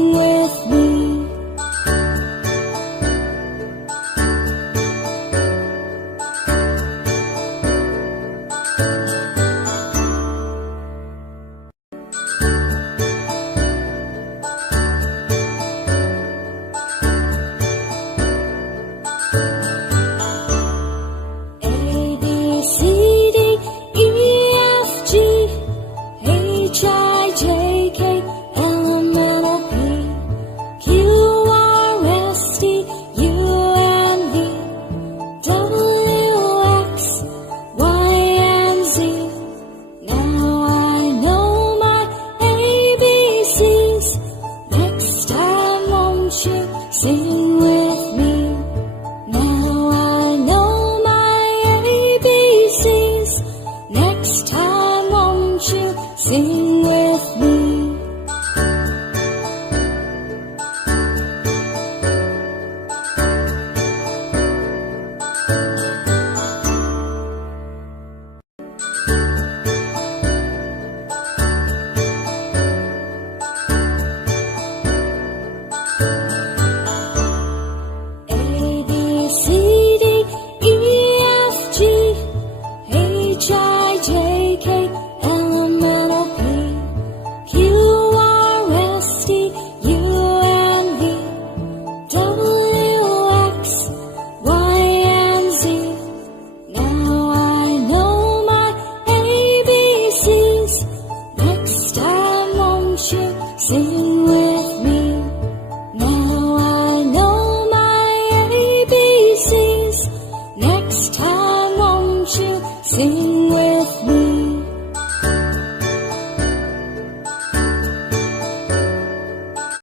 Sing with me. Sing with me. Now I know my ABCs. Next time won't you sing with me? Sing with me. Now I know my ABCs. Next time won't you sing?